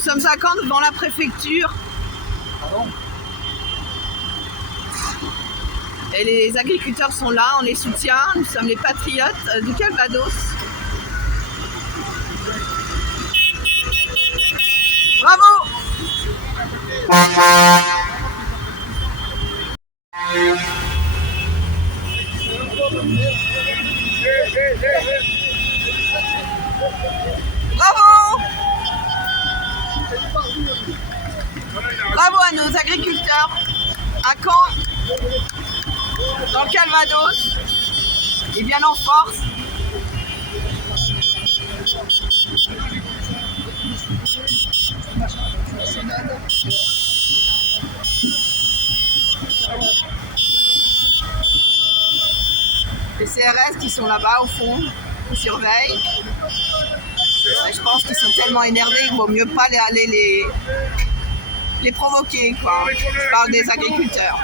sommes à Caen devant la préfecture. Et les agriculteurs sont là, on les soutient. Nous sommes les patriotes du Calvados. Bravo! Bravo! Bravo à nos agriculteurs à Caen, dans le Calvados, et bien en force. Les CRS qui sont là-bas au fond, qui surveillent. Je pense qu'ils sont tellement énervés qu'il vaut mieux pas aller les provoquer, quoi. Je parle des agriculteurs.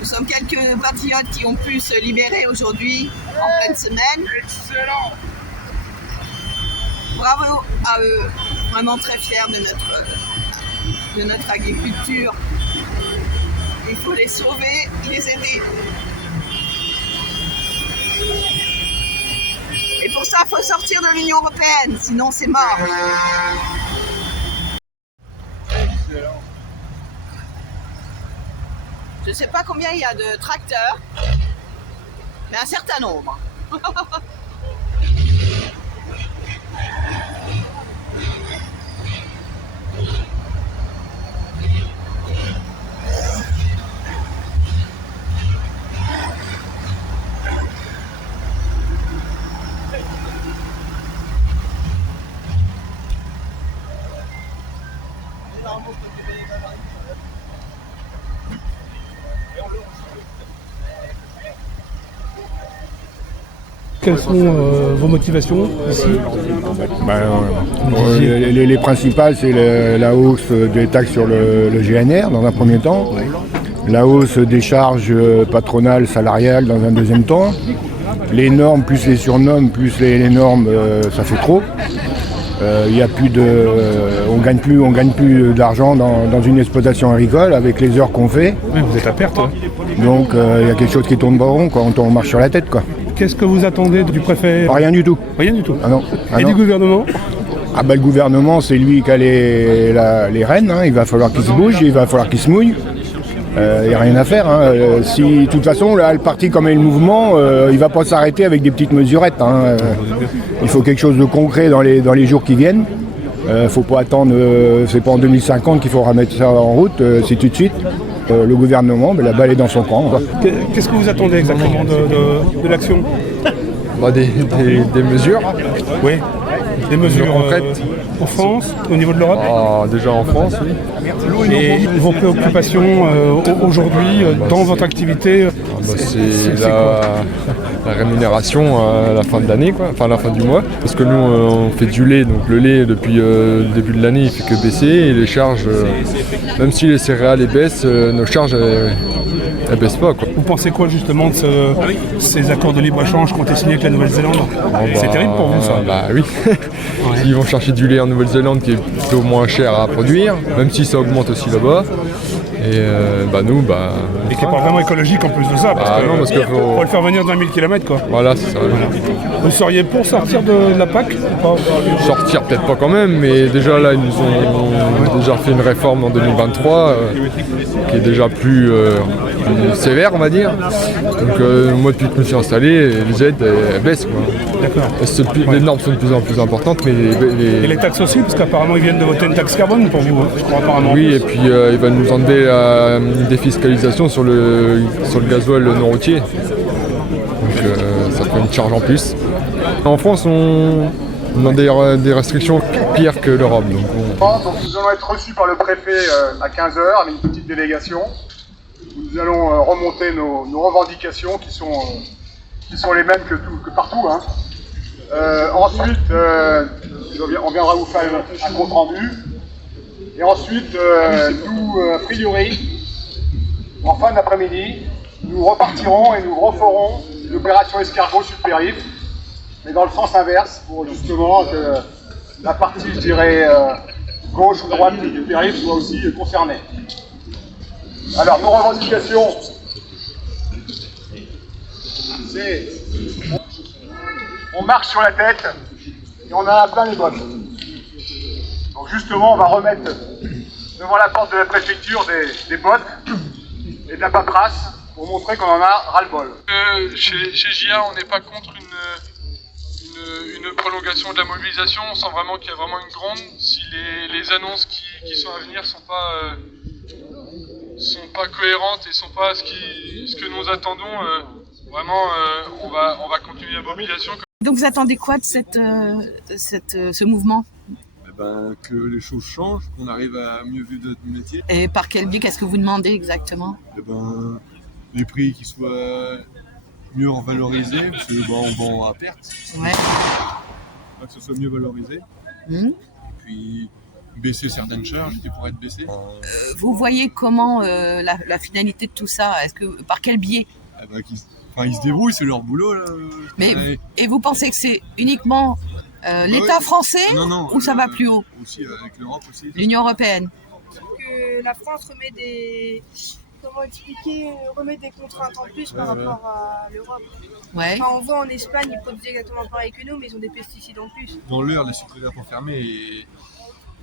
Nous sommes quelques patriotes qui ont pu se libérer aujourd'hui, en pleine semaine. Excellent! Bravo à eux, vraiment très fiers de notre agriculture. Il faut les sauver, les aider. Et pour ça, il faut sortir de l'Union européenne, sinon c'est mort. Je ne sais pas combien il y a de tracteurs, mais un certain nombre. Quelles sont vos motivations ici? Les principales, c'est la hausse des taxes sur le GNR dans un premier temps, la hausse des charges patronales salariales dans un deuxième temps, les normes plus les surnormes plus les normes, ça fait trop. Y a plus on gagne plus d'argent dans une exploitation agricole avec les heures qu'on fait. Oui, vous êtes à perte. Hein. Donc il y a quelque chose qui tourne pas rond, quoi. On marche sur la tête, quoi. Qu'est-ce que vous attendez du préfet? Rien du tout. Rien du tout. Ah non. Et du gouvernement? Ah bah le gouvernement, c'est lui qui a les rênes, hein. Il va falloir qu'il se bouge, il va falloir qu'il se mouille. Il n'y a rien à faire. Hein. De toute façon, là, le parti comme est le mouvement, il ne va pas s'arrêter avec des petites mesurettes. Hein. Il faut quelque chose de concret dans les jours qui viennent. Faut pas attendre, c'est pas en 2050 qu'il faudra mettre ça en route, c'est tout de suite. Le gouvernement, la balle est dans son camp. Qu'est-ce que vous attendez exactement de l'action? Des mesures. Oui. Des mesures concrètes. En France, au niveau de l'Europe? Déjà en France, oui. Et vos préoccupations aujourd'hui dans votre activité? C'est la rémunération à la fin de l'année, quoi. Enfin à la fin du mois. Parce que nous on fait du lait, donc le lait depuis le début de l'année il fait que baisser et les charges, même si les céréales baissent, nos charges elles baissent pas, quoi. Vous pensez quoi justement de ces accords de libre-échange qui ont été signés avec la Nouvelle-Zélande? C'est terrible pour vous ça? Bah oui. Ils vont chercher du lait en Nouvelle-Zélande qui est plutôt moins cher à produire, même si ça augmente aussi là-bas. Et nous, et qui n'est pas vraiment écologique en plus de ça, parce que faut le faire venir d'un 1000 km, quoi. Voilà, c'est ça. Voilà. Vous seriez pour sortir de la PAC? Sortir peut-être pas quand même, mais déjà là ils nous ont déjà fait une réforme en 2023 qui est déjà plus sévère, on va dire. Donc moi depuis que je me suis installé, les aides elles baissent, quoi. D'accord. Les normes sont de plus en plus importantes, mais Et les taxes aussi, parce qu'apparemment ils viennent de voter une taxe carbone pour vous, je crois apparemment. Oui, et puis ils veulent nous enlever une défiscalisation sur le gasoil non routier. Donc ça fait une charge en plus. En France, on a des restrictions pires que l'Europe. Donc nous allons être reçus par le préfet à 15h avec une petite délégation. Nous allons remonter nos revendications qui sont les mêmes que partout. Hein. Ensuite, on viendra vous faire un compte rendu. Et ensuite, nous, a priori, en fin d'après-midi, nous repartirons et nous referons l'opération escargot subpériph', mais dans le sens inverse, pour justement que la partie, je dirais, gauche ou droite du périph' soit aussi concernée. Alors, nos revendications, c'est on marche sur la tête et on a plein les bottes. Donc justement, on va remettre devant la porte de la préfecture des bottes et de la paperasse pour montrer qu'on en a ras-le-bol. Chez JA, on n'est pas contre une prolongation de la mobilisation. On sent vraiment qu'il y a vraiment une grande. Si les annonces qui sont à venir sont pas cohérentes et sont pas ce que nous attendons, vraiment, on va continuer la mobilisation. Donc vous attendez quoi de ce mouvement? Que les choses changent, qu'on arrive à mieux vivre notre métier. Et par quel biais, qu'est-ce que vous demandez exactement? Les prix qui soient mieux revalorisés, parce que on vend à perte. Ouais. Que ce soit mieux valorisé. Et puis baisser certaines charges qui pourraient être baissées. Vous voyez comment la finalité de tout ça? Par quel biais? Ils se débrouillent, c'est leur boulot là. Et vous pensez que c'est uniquement l'État français ou ça va plus haut? Aussi avec l'Europe aussi. L'Union européenne. Que la France remet remet des contraintes en plus par rapport à l'Europe. Ouais. Enfin, on voit en Espagne, ils produisent exactement pareil que nous, mais ils ont des pesticides en plus. Dans l'heure, les sucreries sont fermées et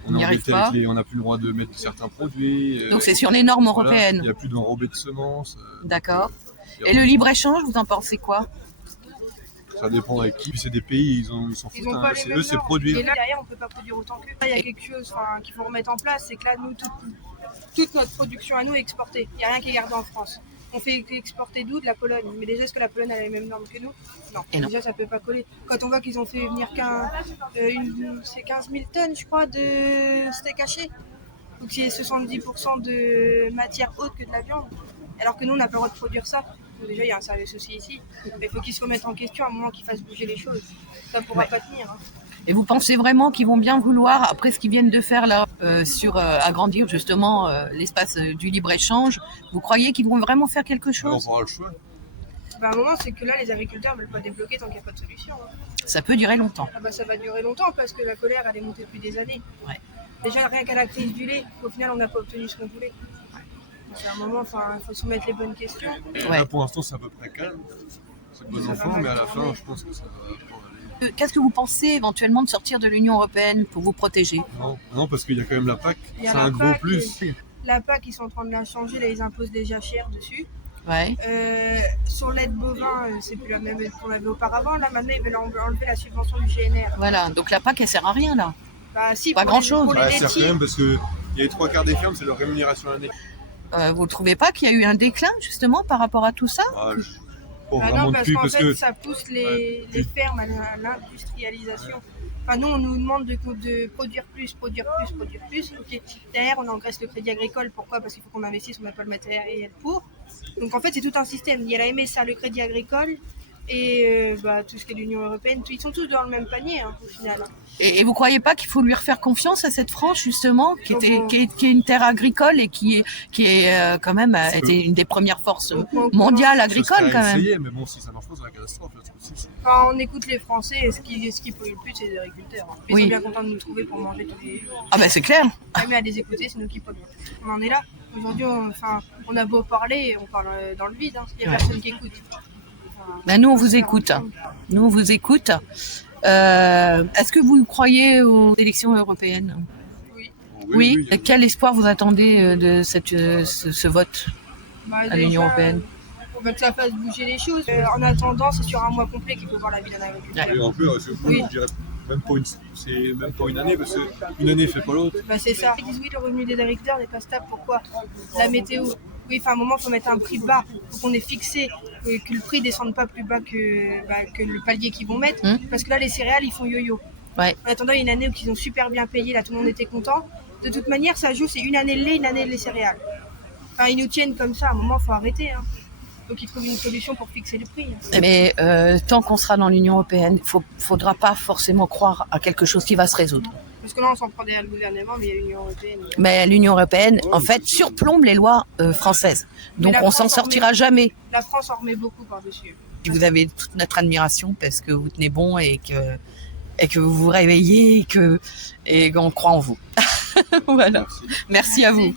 on n'y arrive pas. on n'a plus le droit de mettre certains produits. Donc c'est sur les normes européennes. Il n'y a plus d'enrobés de semences. D'accord. Et le libre-échange, vous en pensez quoi? Ça dépend avec qui. C'est des pays, ils s'en foutent. Ils ont pas les mêmes eux, c'est normes. produire. Et là, derrière, on ne peut pas produire autant qu'eux. Il y a quelque chose qu'il faut remettre en place, c'est que là, nous, toute notre production à nous est exportée. Il n'y a rien qui est gardé en France. On fait exporter d'où? De la Pologne. Mais déjà, est-ce que la Pologne a les mêmes normes que nous? Non. Déjà, ça ne peut pas coller. Quand on voit qu'ils ont fait venir c'est 15 000 tonnes, je crois, de steak haché. Donc, c'est 70% de matière haute que de la viande. Alors que nous, on n'a pas le droit de produire ça. Donc déjà, il y a un sérieux souci ici. Mais il faut qu'ils se remettent en question à un moment qu'ils fassent bouger les choses. Ça ne pourra pas tenir. Et vous pensez vraiment qu'ils vont bien vouloir, après ce qu'ils viennent de faire là, sur agrandir justement l'espace du libre-échange, vous croyez qu'ils vont vraiment faire quelque chose? On aura le choix. Un moment, c'est que là, les agriculteurs ne veulent pas débloquer tant qu'il n'y a pas de solution. Ça peut durer longtemps. Ça va durer longtemps parce que la colère, elle est montée depuis des années. Ouais. Déjà, rien qu'à la crise du lait, au final, on n'a pas obtenu ce qu'on voulait. Donc, à un moment, il faut se mettre les bonnes questions. Là, pour l'instant, c'est à peu près calme. C'est bon enfant, mais à la fin, je pense que ça va pas aller. Qu'est-ce que vous pensez éventuellement de sortir de l'Union européenne pour vous protéger? Non, parce qu'il y a quand même la PAC. C'est un gros plus. La PAC, ils sont en train de la changer. Là, ils imposent déjà cher dessus. Ouais. Sur l'aide bovin, c'est plus la même aide qu'on avait auparavant. Là, maintenant, ils veulent enlever la subvention du GNR. Voilà, donc la PAC, elle sert à rien là. Si, pas grand-chose. Ça sert quand même parce qu'il y a les 3/4 des fermes, c'est leur rémunération à l'année. Vous ne trouvez pas qu'il y a eu un déclin justement par rapport à tout ça? Non, parce qu'en fait, ça pousse les fermes à l'industrialisation. Nous, on nous demande de produire plus. Okay. Derrière, on engraisse le crédit agricole. Pourquoi? Parce qu'il faut qu'on investisse, on n'a pas le matériel pour. Donc en fait, c'est tout un système. Il y a la MSA, le crédit agricole et tout ce qui est l'Union européenne. Ils sont tous dans le même panier au final. Et vous ne croyez pas qu'il faut lui refaire confiance à cette France justement, qui est une terre agricole et qui est quand même été une des premières forces mondiales agricoles quand même. Mais bon, si ça marche pas, c'est la catastrophe. On écoute les Français et ce qui pollue le plus, c'est les agriculteurs. Ils sont bien contents de nous trouver pour manger tous les jours. Ah c'est clair. Mais à les écouter, c'est nous qui polluons. On en est là. Aujourd'hui, on a beau parler, on parle dans le vide. Il n'y a personne qui écoute. Nous, on vous écoute. Est-ce que vous croyez aux élections européennes? Oui. Et quel espoir vous attendez de ce vote à l'Union européenne? On veut que ça fasse bouger les choses. En attendant, c'est sur un mois complet qu'il faut voir la vie d'un agriculteur. Je dirais même pas une année, parce qu'une année ne fait pas l'autre. C'est ça. Ils disent oui, le revenu des agriculteurs n'est pas stable. Pourquoi? La météo. Oui, à un moment, il faut mettre un prix bas. Il faut qu'on ait fixé que le prix ne descende pas plus bas que le palier qu'ils vont mettre. Parce que là, les céréales, ils font yo-yo. Ouais. En attendant, il y a une année où ils ont super bien payé. Là, tout le monde était content. De toute manière, ça joue. C'est une année le lait, une année les céréales. Ils nous tiennent comme ça. À un moment, il faut arrêter. Donc, ils trouvent une solution pour fixer le prix. Mais tant qu'on sera dans l'Union européenne, il ne faudra pas forcément croire à quelque chose qui va se résoudre. Parce que là, on s'en prend derrière le gouvernement, mais il y a l'Union européenne. Mais l'Union européenne, en fait, surplombe les lois françaises. Donc, on s'en sortira jamais. La France en remet beaucoup par-dessus. Vous avez toute notre admiration parce que vous tenez bon et que et que vous vous réveillez et qu'on croit en vous. Voilà. Merci à vous.